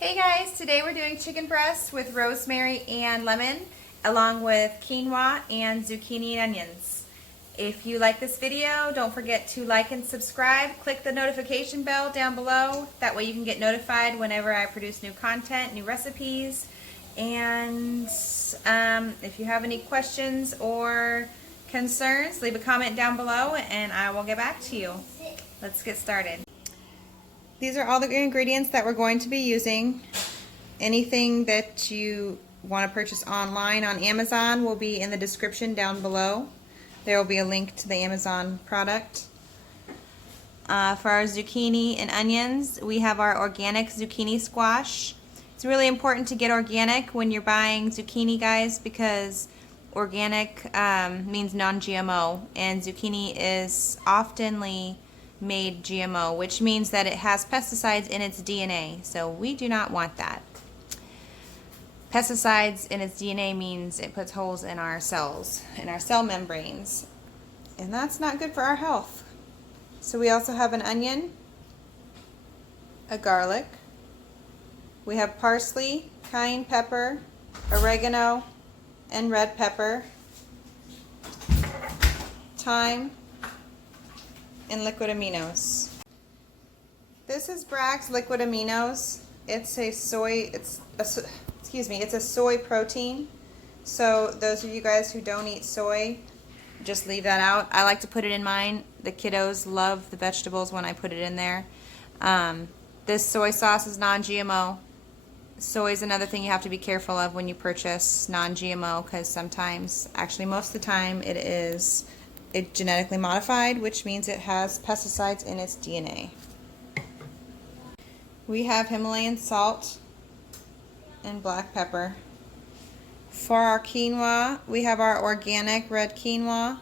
Hey guys, today we're doing chicken breast with rosemary and lemon, along with quinoa and zucchini and onions. If you like this video, don't forget to like and subscribe. Click the notification bell down below. That way you can get notified whenever I produce new content, new recipes. And if you have any questions or concerns, leave a comment down below and I will get back to you. Let's get started. These are all the ingredients that we're going to be using. Anything that you want to purchase online on Amazon will be in the description down below. There will be a link to the Amazon product. For our zucchini and onions, we have our organic zucchini squash. It's really important to get organic when you're buying zucchini, guys, because organic means non-GMO, and zucchini is oftenly made GMO, which means that it has pesticides in its DNA, so we do not want that. Pesticides in its DNA means it puts holes in our cells, in our cell membranes, and that's not good for our health. So we also have an onion, a garlic, we have parsley, cayenne pepper, oregano, and red pepper, thyme, and liquid aminos. This is Bragg's liquid aminos. It's a soy protein. So those of you guys who don't eat soy, just leave that out. I like to put it in mine. The kiddos love the vegetables when I put it in there. This soy sauce is non-GMO. Soy is another thing you have to be careful of when you purchase non-GMO, because sometimes, actually most of the time, it's genetically modified, which means it has pesticides in its DNA. We have Himalayan salt and black pepper. For our quinoa, we have our organic red quinoa.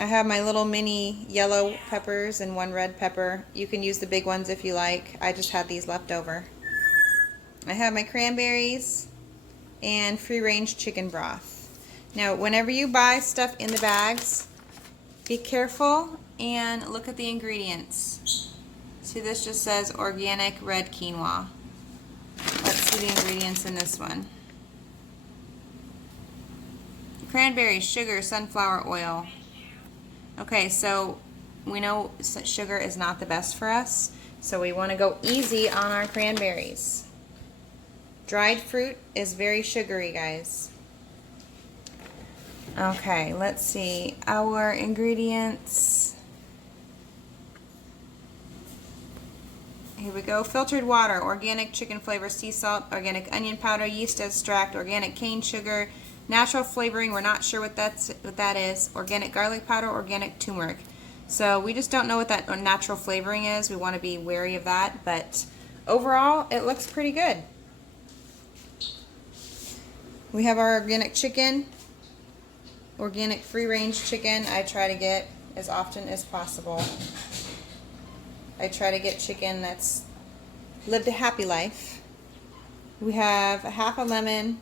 I have my little mini yellow peppers and one red pepper. You can use the big ones if you like. I just had these left over. I have my cranberries and free-range chicken broth. Now, whenever you buy stuff in the bags, be careful and look at the ingredients. See, this just says organic red quinoa. Let's see the ingredients in this one. Cranberries, sugar, sunflower oil. Okay, so we know sugar is not the best for us, so we want to go easy on our cranberries. Dried fruit is very sugary, guys. Okay, let's see. Our ingredients. Here we go. Filtered water, organic chicken flavor, sea salt, organic onion powder, yeast extract, organic cane sugar, natural flavoring, we're not sure what that is, organic garlic powder, organic turmeric. So we just don't know what that natural flavoring is. We want to be wary of that, but overall it looks pretty good. We have our organic chicken. Organic free-range chicken I try to get as often as possible. I try to get chicken that's lived a happy life. We have a half a lemon,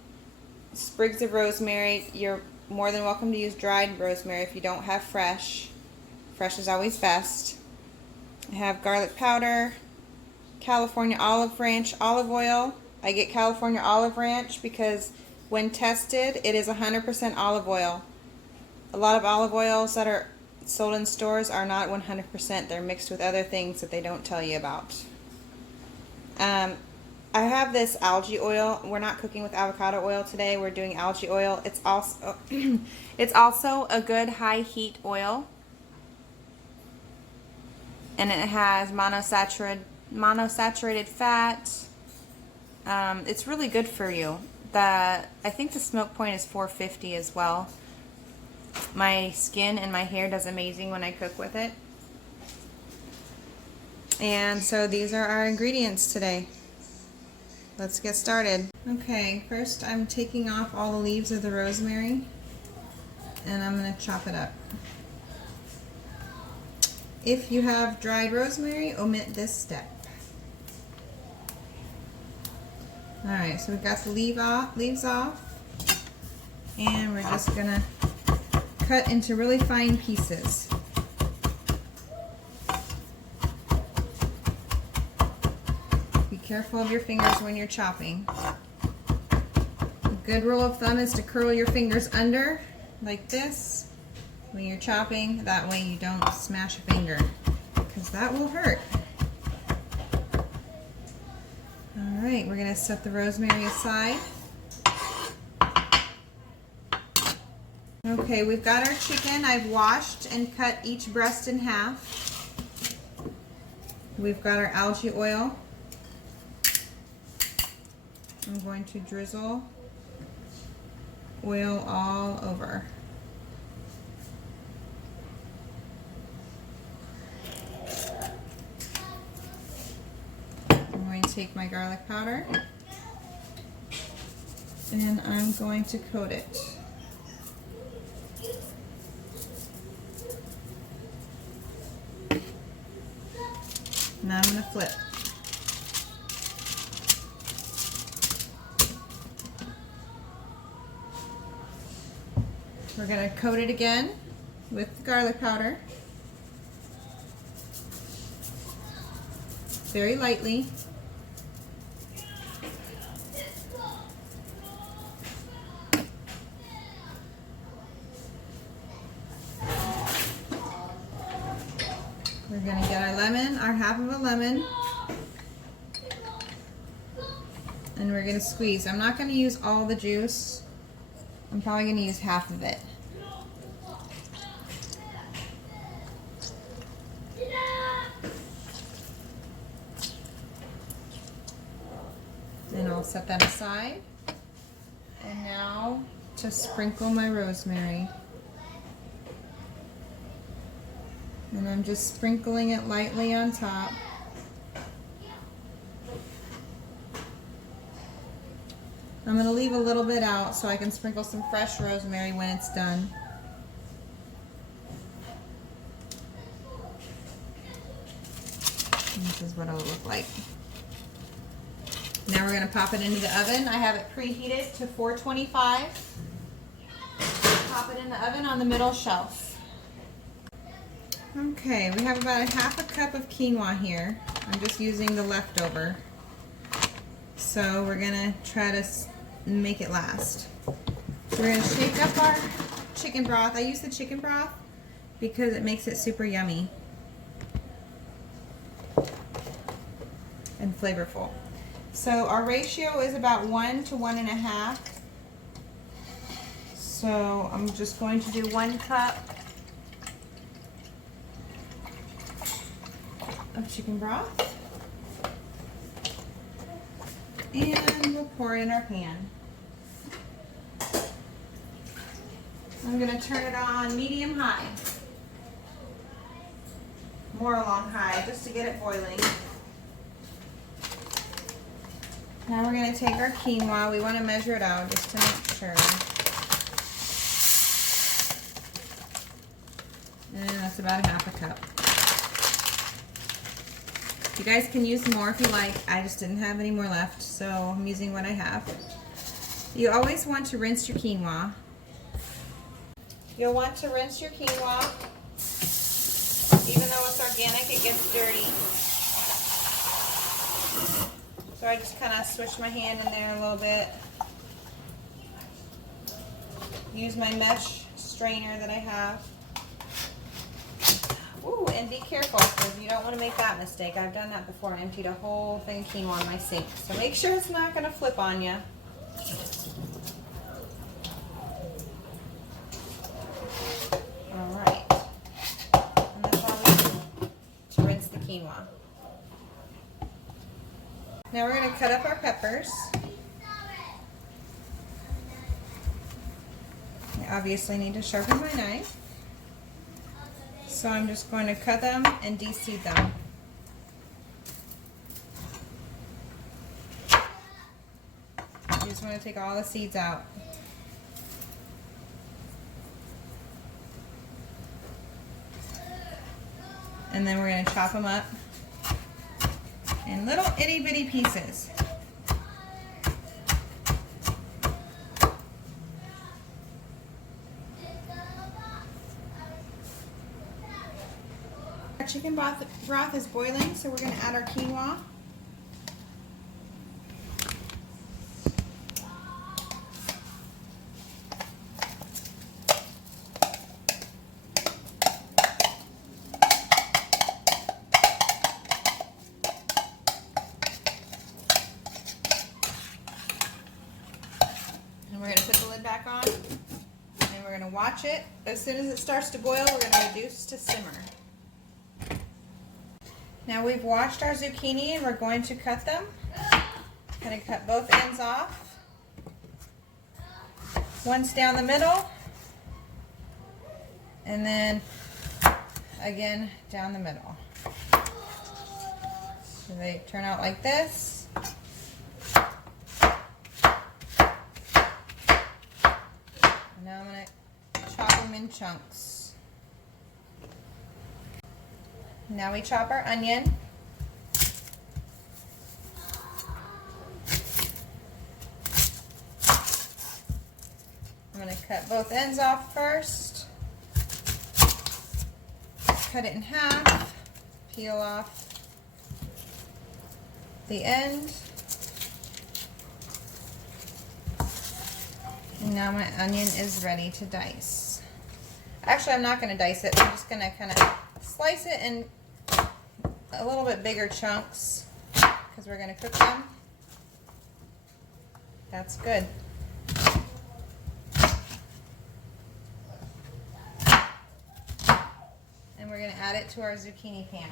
sprigs of rosemary. You're more than welcome to use dried rosemary if you don't have fresh. Fresh is always best. I have garlic powder, California olive ranch olive oil. I get California olive ranch because when tested, it is 100% olive oil. A lot of olive oils that are sold in stores are not 100%. They're mixed with other things that they don't tell you about. I have this algae oil. We're not cooking with avocado oil today. We're doing algae oil. It's also it's also a good high heat oil, and it has monosaturated fat. It's really good for you. I think the smoke point is 450 as well. My skin and my hair does amazing when I cook with it. And so these are our ingredients today. Let's get started. Okay, first I'm taking off all the leaves of the rosemary and I'm going to chop it up. If you have dried rosemary, omit this step. Alright, so we've got the leaves off, and we're just going to cut into really fine pieces. careful of your fingers when you're chopping. A good rule of thumb is to curl your fingers under like this when you're chopping. That way you don't smash a finger, because that will hurt. All right, we're gonna set the rosemary aside. Okay, we've got our chicken. I've washed and cut each breast in half. We've got our algae oil. I'm going to drizzle oil all over. I'm going to take my garlic powder and I'm going to coat it. Now I'm going to flip. We're going to coat it again with the garlic powder. Very lightly. We're going to get our lemon, our half of a lemon, and we're going to squeeze. I'm not going to use all the juice. I'm probably going to use half of it. And I'll set that aside. And now to sprinkle my rosemary. And I'm just sprinkling it lightly on top. I'm going to leave a little bit out so I can sprinkle some fresh rosemary when it's done. And this is what it'll look like. Now we're going to pop it into the oven. I have it preheated to 425. Pop it in the oven on the middle shelf. Okay, we have about a half a cup of quinoa here. I'm just using the leftover. So we're going to try to make it last. So we're going to shake up our chicken broth. I use the chicken broth because it makes it super yummy and flavorful. So our ratio is about 1 to 1.5. So I'm just going to do 1 cup of chicken broth, and we'll pour it in our pan. I'm going to turn it on medium high, more along high, just to get it boiling. Now we're going to take our quinoa. We want to measure it out just to make sure. And that's about a half a cup. You guys can use more if you like. I just didn't have any more left, so I'm using what I have. You always want to rinse your quinoa. You'll want to rinse your quinoa. Even though it's organic, it gets dirty. So I just kind of switch my hand in there a little bit. Use my mesh strainer that I have. Ooh, and be careful, because you don't want to make that mistake. I've done that before. I emptied a whole thing of quinoa in my sink. So make sure it's not going to flip on you. Alright. And that's all we do to rinse the quinoa. Now we're going to cut up our peppers. I obviously need to sharpen my knife. So I'm just going to cut them and de-seed them. You just want to take all the seeds out. And then we're going to chop them up in little itty bitty pieces. Our chicken broth is boiling, so we're going to add our quinoa. going to put the lid back on, and we're going to watch it. As soon as it starts to boil, we're going to reduce to simmer. Now we've washed our zucchini, and we're going to cut them. Going to cut both ends off. Once down the middle, and then again down the middle. So they turn out like this. And now I'm going to chop them in chunks. Now we chop our onion. I'm going to cut both ends off first. Cut it in half. Peel off the end. And now my onion is ready to dice. Actually, I'm not going to dice it. I'm just going to kind of slice it in a little bit bigger chunks because we're going to cook them. That's good. And we're going to add it to our zucchini pan.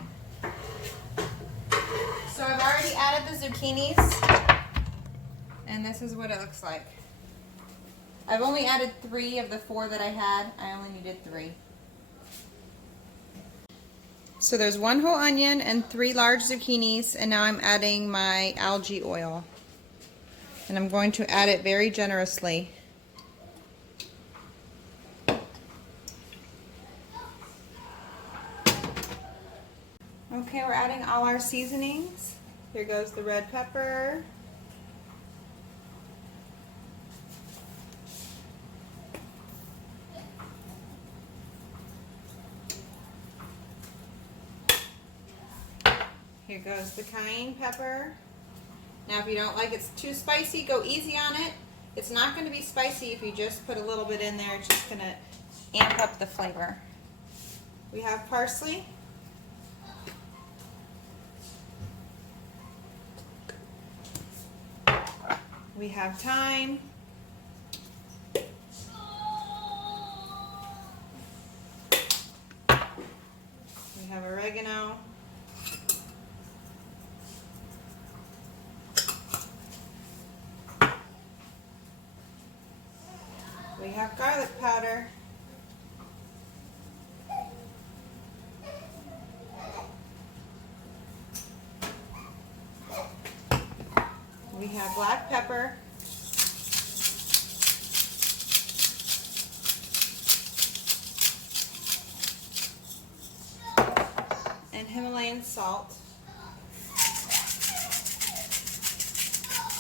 So I've already added the zucchinis, and this is what it looks like. I've only added 3 of the 4 that I had. I only needed 3. So there's 1 whole onion and 3 large zucchinis, and now I'm adding my algae oil. And I'm going to add it very generously. Okay, we're adding all our seasonings. Here goes the red pepper. Here goes the cayenne pepper. Now if you don't like it too spicy, go easy on it. It's not going to be spicy if you just put a little bit in there. It's just going to amp up the flavor. We have parsley. We have thyme. We have oregano. We have garlic powder. We have black pepper. And Himalayan salt.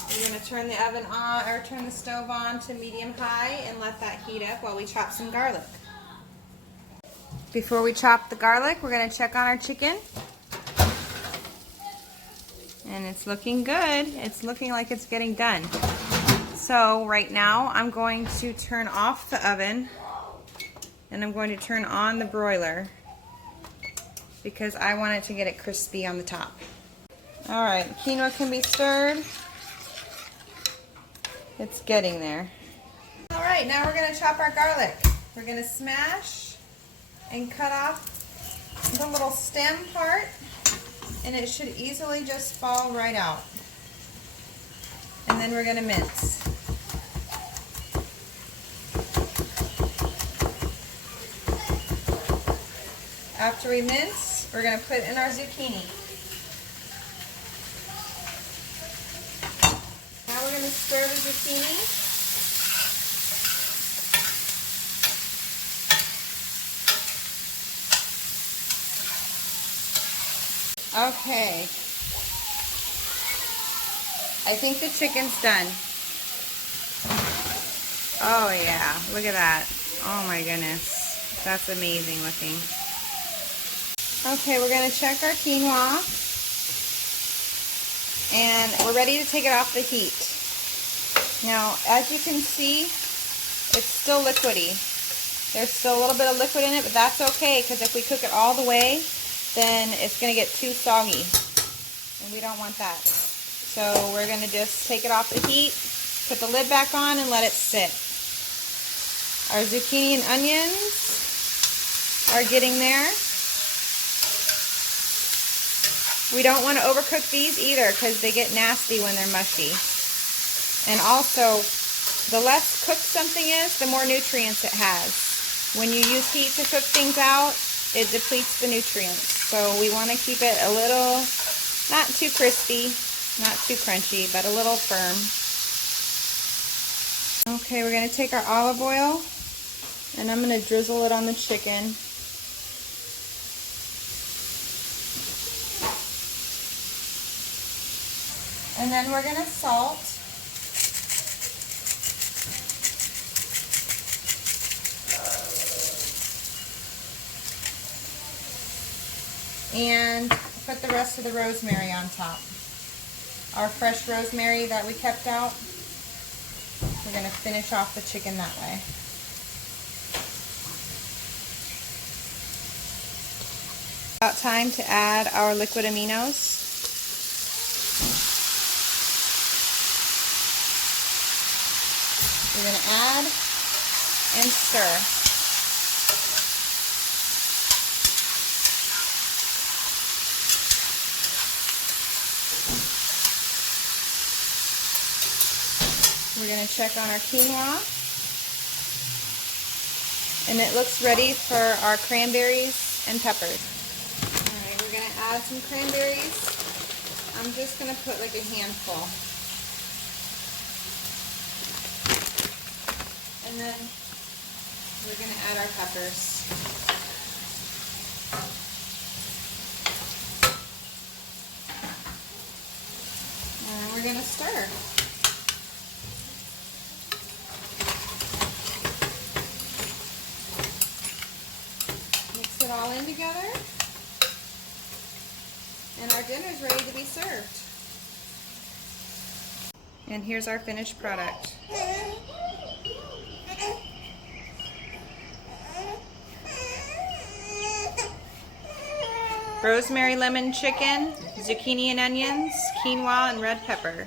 We're going to turn the oven on, or turn the stove on to medium high and let that heat up while we chop some garlic. Before we chop the garlic, we're going to check on our chicken. And it's looking good. It's looking like it's getting done. So right now I'm going to turn off the oven and I'm going to turn on the broiler because I want it to get it crispy on the top. Alright, quinoa can be stirred. It's getting there. Alright, now we're going to chop our garlic. We're going to smash and cut off the little stem part, and it should easily just fall right out. And then we're going to mince. After we mince, we're going to put in our zucchini. Now we're going to stir the zucchini. Okay. I think the chicken's done. Oh yeah, look at that. Oh my goodness. That's amazing looking. Okay, we're going to check our quinoa. And we're ready to take it off the heat. Now, as you can see, it's still liquidy. There's still a little bit of liquid in it, but that's okay, because if we cook it all the way, then it's going to get too soggy. And we don't want that. So we're going to just take it off the heat Put the lid back on and let it sit. Our zucchini and onions are getting there. We don't want to overcook these either because they get nasty when they're mushy. And also, the less cooked something is, the more nutrients it has. When you use heat to cook things out, it depletes the nutrients. So we want to keep it a little, not too crispy, not too crunchy, but a little firm. Okay, we're going to take our olive oil and I'm going to drizzle it on the chicken. And then we're going to salt. And put the rest of the rosemary on top. Our fresh rosemary that we kept out, we're going to finish off the chicken that way. About time to add our liquid aminos. We're going to add and stir. We're going to check on our quinoa, and it looks ready for our cranberries and peppers. Alright, we're going to add some cranberries. I'm just going to put like a handful. And then we're going to add our peppers. And we're going to stir. Mix it all in together, and our dinner's ready to be served. And here's our finished product. Rosemary lemon chicken, zucchini and onions, quinoa and red pepper.